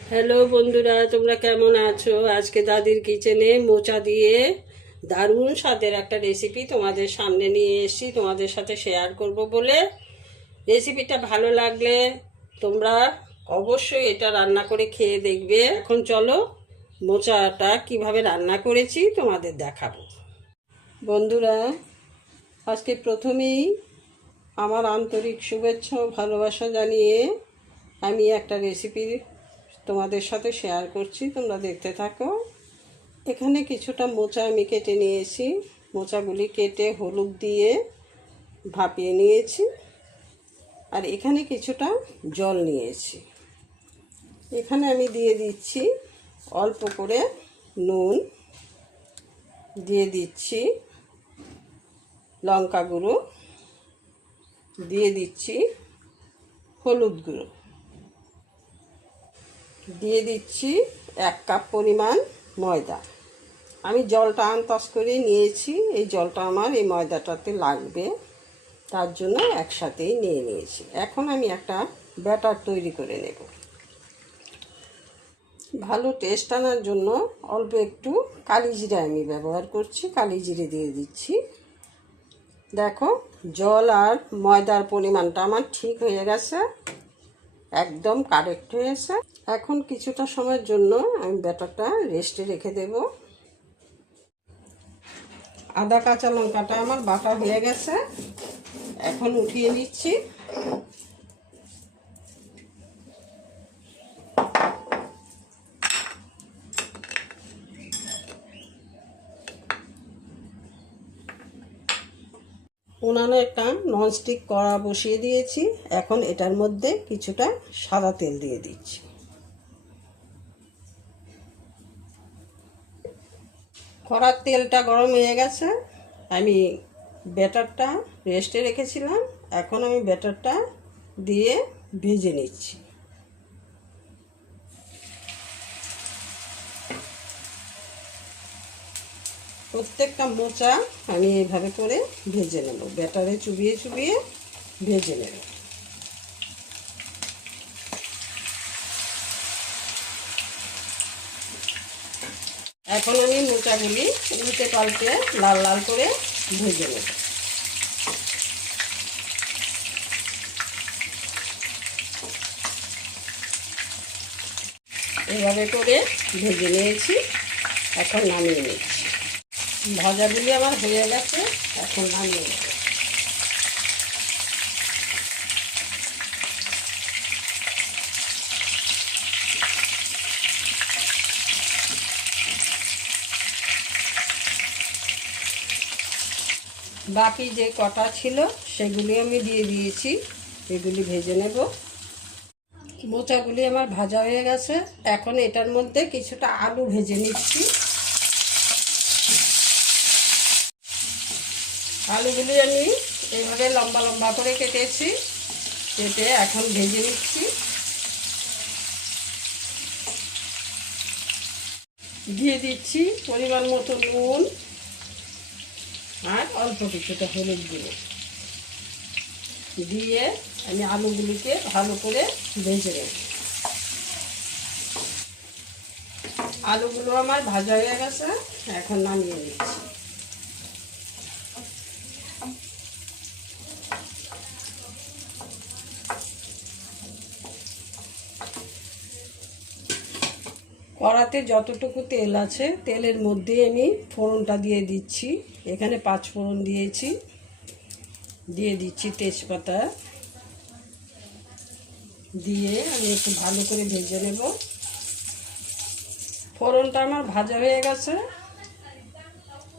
Hello বন্ধুরা, তোমরা কেমন আছো? আজকে দাদির কিচেনে মোচা দিয়ে দারুণ স্বাদের একটা রেসিপি তোমাদের সামনে নিয়ে এসেছি, তোমাদের সাথে শেয়ার করব বলে। রেসিপিটা ভালো লাগলে তোমরা অবশ্যই এটা রান্না করে খেয়ে দেখবে। এখন চলো মোচাটা কিভাবে রান্না করেছি তোমাদের দেখাবো। বন্ধুরা, আজকে প্রথমেই আমার আন্তরিক শুভেচ্ছা ও ভালোবাসা জানিয়ে আমি একটা রেসিপি তোমাদের সাথে শেয়ার করছি, তোমরা দেখতে থাকো। এখানে কিছুটা মোচা আমি কেটে নিয়েছি। মোচাগুলি কেটে হলুদ দিয়ে ভাপিয়ে নিয়েছি। আর এখানে কিছুটা জল নিয়েছি। এখানে আমি দিয়ে দিচ্ছি অল্প করে নুন, দিয়ে দিচ্ছি লঙ্কা গুঁড়ো, দিয়ে দিচ্ছি হলুদ গুঁড়ো, দিয়ে দিচ্ছি 1 কাপ পরিমাণ ময়দা। আমি জলটা আন্দাজ করে নিয়েছি, এই জলটা আমার এই ময়দাটাতে লাগবে, তার জন্য একসাথেই নিয়ে নিয়েছি। এখন আমি একটা ব্যাটার তৈরি করে নেব। ভালো টেস্ট আনার জন্য অল্প একটু কালি জিরে আমি ব্যবহার করছি। কালি জিরে দিয়ে দিচ্ছি। দেখো, জল আর ময়দার পরিমাণটা আমার ঠিক হয়ে গেছে, একদম কারেক্ট হয়েছে। এখন কিছুটা সময়ের জন্য আমি ব্যাটারটা রেস্টে রেখে দেব। আদা কাঁচা লঙ্কাটা আমার বাটা হয়ে গেছে, এখন উঠিয়ে নিচ্ছি। উনানে একটা ননস্টিক কড়া বসিয়ে দিয়েছি। এখন এটার মধ্যে কিছুটা সাদা তেল দিয়ে দিচ্ছি। কড়ার তেলটা গরম হয়ে গেছে। আমি ব্যাটারটা রেস্টে রেখেছিলাম, এখন আমি ব্যাটারটা দিয়ে ভেজে নিচ্ছি। প্রত্যেকটা মোচা আমি এইভাবে করে ভেজে নেব, ব্যাটারে চুবিয়ে চুবিয়ে ভেজে নেব। এখন আমি মোচাগুলি উল্টে পাল্টে লাল লাল করে ভেজে নেব। এভাবে করে ভেজে নিয়েছি, এখন নামিয়ে নিচ্ছি। ভাজাগুলি আমার হয়ে গেছে, এখন নামিয়ে নেব। বাকি যে কটা ছিল সেগুলি আমি দিয়ে দিয়েছি, এগুলি ভেজে নেব। মোচাগুলি আমার ভাজা হয়ে গেছে, এখন এটার মধ্যে কিছুটা আলু ভেজে নিচ্ছি। আলুগুলি আমি এইভাবে লম্বা লম্বা করে কেটেছি, কেটে এখন ভেজে নিচ্ছি। দিয়ে দিচ্ছি পরিমাণ মতো নুন আর অল্প কিছুটা হলুদ গুঁড়ো দিয়ে আমি আলুগুলিকে ভালো করে ভেজে নেব। আলুগুলো আমার ভাজা হয়ে গেছে, এখন নামিয়ে নিচ্ছি। কড়াতে যতটুকু তেল আছে তেলের মধ্যে আমি ফোড়নটা দিয়ে দিচ্ছি। এখানে 5 ফোড়ন দিয়েছি, দিয়ে দিচ্ছি তেজপাতা, দিয়ে আমি একটু ভালো করে ভেজে নেব। ফোড়নটা আমার ভাজা হয়ে গেছে,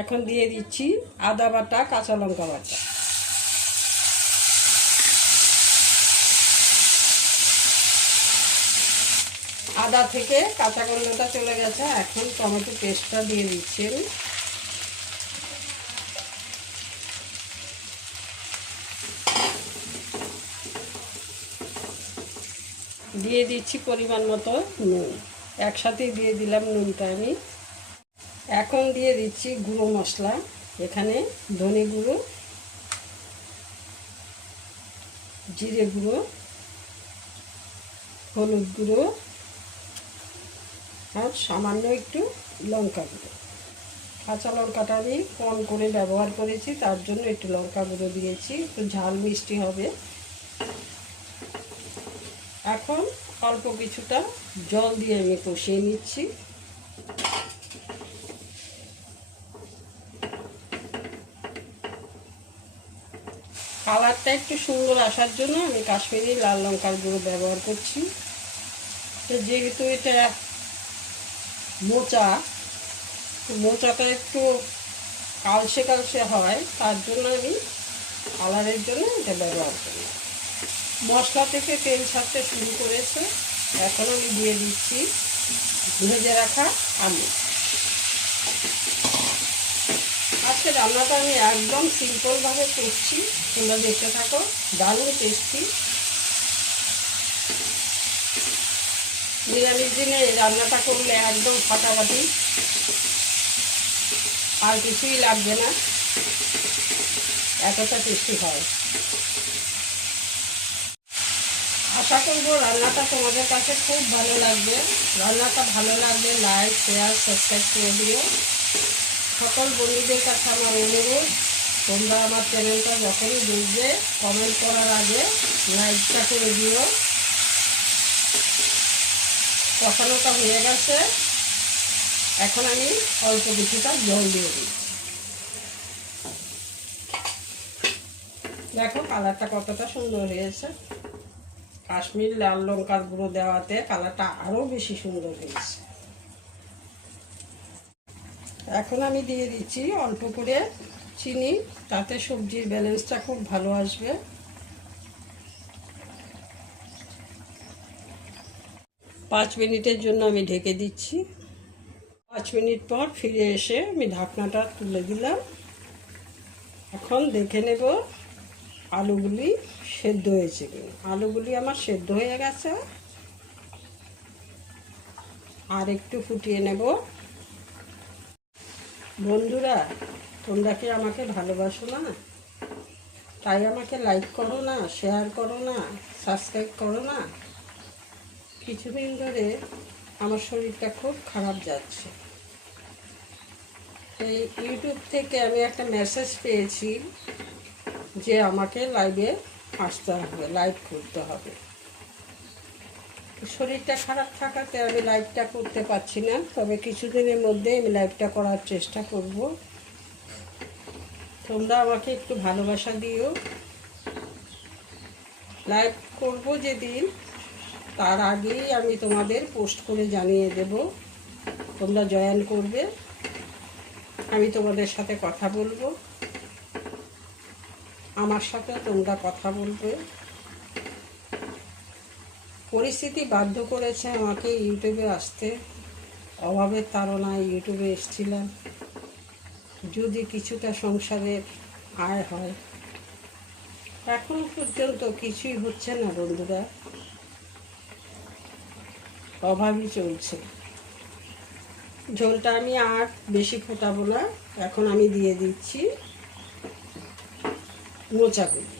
এখন দিয়ে দিচ্ছি আদা বাটা, কাঁচা লঙ্কা বাটা। আদা থেকে কাঁচা গন্ধটা চলে গেছে, এখন টমেটো পেস্টটা দিয়ে দিচ্ছি। দিয়ে দিচ্ছি পরিমাণ মতো নুন, একসাথে দিয়ে দিলাম নুনটা আমি। এখন দিয়ে দিচ্ছি গুঁড়ো মশলা। এখানে ধনে গুঁড়ো, জিরে গুঁড়ো, হলুদ গুঁড়ো, আর সামান্য একটু লঙ্কা গুঁড়ো। কাঁচা লঙ্কাটা আমি কম করে ব্যবহার করেছি, তার জন্য একটু লঙ্কা গুঁড়ো দিয়েছি, একটু ঝাল মিষ্টি হবে। এখন অল্প কিছুটা জল দিয়ে আমি কষিয়ে নিচ্ছি। কালারটা একটু সুন্দর আসার জন্য আমি কাশ্মীরি লাল লঙ্কার গুঁড়ো ব্যবহার করছি। তো যেহেতু এটা মোচাটা একটু কালসে কালসে হয়, তার জন্য আমি কালারের জন্য এটা ব্যবহার করি। মশলা থেকে তেল ছাড়তে শুরু করেছে, এখন আমি দিয়ে দিচ্ছি ভেজে রাখা আলু। আজকে রান্নাটা আমি একদম সিম্পলভাবে করছি, তোমরা দেখতে থাকো, দারুণ টেস্টি। নিরামিষ দিনে রান্নাটা করলে একদম ফাটাফাটি, আর কিছুই লাগবে না, এতটা টেস্টি হয়। আশা করবো রান্নাটা তোমাদের কাছে খুব ভালো লাগবে। রান্নাটা ভালো লাগলে লাইক, শেয়ার, সাবস্ক্রাইব করে দিও। সকল বন্ধুদের কাছে আমার অনুরোধ, তোমরা আমার চ্যানেলটা যখনই দেখবে কমেন্ট করার আগে লাইকটা করে দিও। কষানোটা হয়ে গেছে, এখন আমি অল্প কিছুটা জল দিয়ে দিই। দেখো কালারটা কতটা সুন্দর হয়েছে, কাশ্মীর লাল লঙ্কার গুঁড়ো দেওয়াতে কালারটা আরও বেশি সুন্দর হয়েছে। এখন আমি দিয়ে দিচ্ছি অল্প করে চিনি, তাতে সবজির ব্যালেন্সটা খুব ভালো আসবে। পাঁচ মিনিটের জন্য আমি ঢেকে দিচ্ছি। 5 মিনিট পর ফিরে এসে আমি ঢাকনাটা তুলে দিলাম। এখন দেখে নেব আলুগুলি সেদ্ধ হয়েছে কিনা। আলুগুলি আমার সেদ্ধ হয়ে গেছে, আর একটু ফুটিয়ে নেব। বন্ধুরা, তোমরা কি আমাকে ভালোবাসো না? তাই আমাকে লাইক করো না, শেয়ার করো না, সাবস্ক্রাইব করো না? কিছুদিন ধরে আমার শরীরটা খুব খারাপ যাচ্ছে। এই ইউটিউব থেকে আমি একটা মেসেজ পেয়েছি যে আমাকে লাইভে আসতে হবে, লাইভ করতে হবে। শরীরটা খারাপ থাকাতে আমি লাইভটা করতে পারছি না, তবে কিছুদিনের মধ্যে আমি লাইভটা করার চেষ্টা করব। তোমরা আমাকে একটু ভালোবাসা দিও। লাইভ করব যেদিন, তার আগেই আমি তোমাদের পোস্ট করে জানিয়ে দেব, তোমরা জয়েন করবে, আমি তোমাদের সাথে কথা বলবো, আমার সাথে তোমরা কথা বলবে। পরিস্থিতি বাধ্য করেছে আমাকে ইউটিউবে আসতে, অভাবের তাড়নায় ইউটিউবে এসেছিলাম, যদি কিছুটা সংসারের আয় হয়। এখন পর্যন্ত কিছুই হচ্ছে না বন্ধুরা, অভাবই চলছে। ঝোলটা আমি আর বেশি ফোটাবো না, এখন আমি দিয়ে দিচ্ছি মোচাগুলি।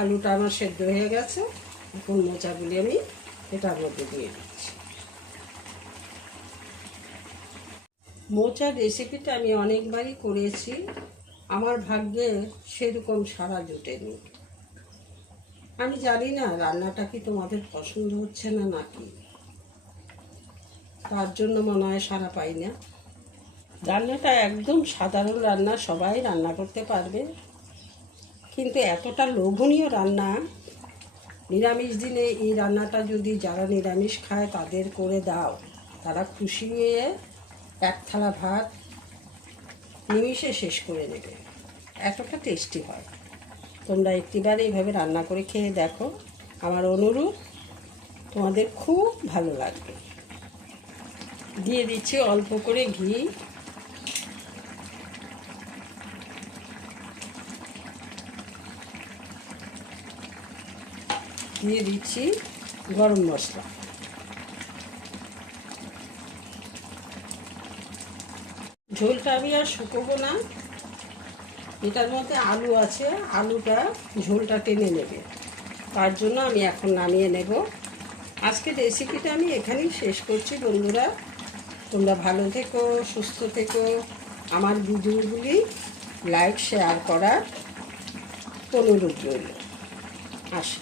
আলুটা আমার সেদ্ধ হয়ে গেছে, এখন মোচাগুলি আমি এটার মধ্যে দিয়ে দিচ্ছি। মোচার রেসিপিটা আমি অনেকবারই করেছি, আমার ভাগ্যে সেরকম সাড়া জোটেনি। আমি জানি না রান্নাটা কি তোমাদের পছন্দ হচ্ছে না নাকি, তার জন্য মনে হয় সাড়া পাই না। রান্নাটা একদম সাধারণ রান্না, সবাই রান্না করতে পারবে, কিন্তু এতটা লোভনীয় রান্না। নিরামিষ দিনে এই রান্নাটা যদি যারা নিরামিষ খায় তাদের করে দাও, তারা খুশি হয়ে এক থালা ভাত নিমিষে শেষ করে নেবে, এতটা টেস্টি হয়। তোমরা একটিবার এইভাবে রান্না করে খেয়ে দেখো, আমার অনুরোধ, তোমাদের খুব ভালো লাগবে। দিয়ে দিচ্ছি অল্প করে ঘি। দিয়ে দিচ্ছি গরম মশলা। ঝোলটা আমি আর শুকোবো না, এটার মধ্যে আলু আছে, আলুটা ঝোলটা টেনে নেবে, তার জন্য আমি এখন নামিয়ে নেব। আজকে রেসিপিটা আমি এখানেই শেষ করছি বন্ধুরা। তোমরা ভালো থেকো, সুস্থ থেকো। আমার ভিডিওগুলি লাইক শেয়ার করার অনুরোধ রইল। আসি।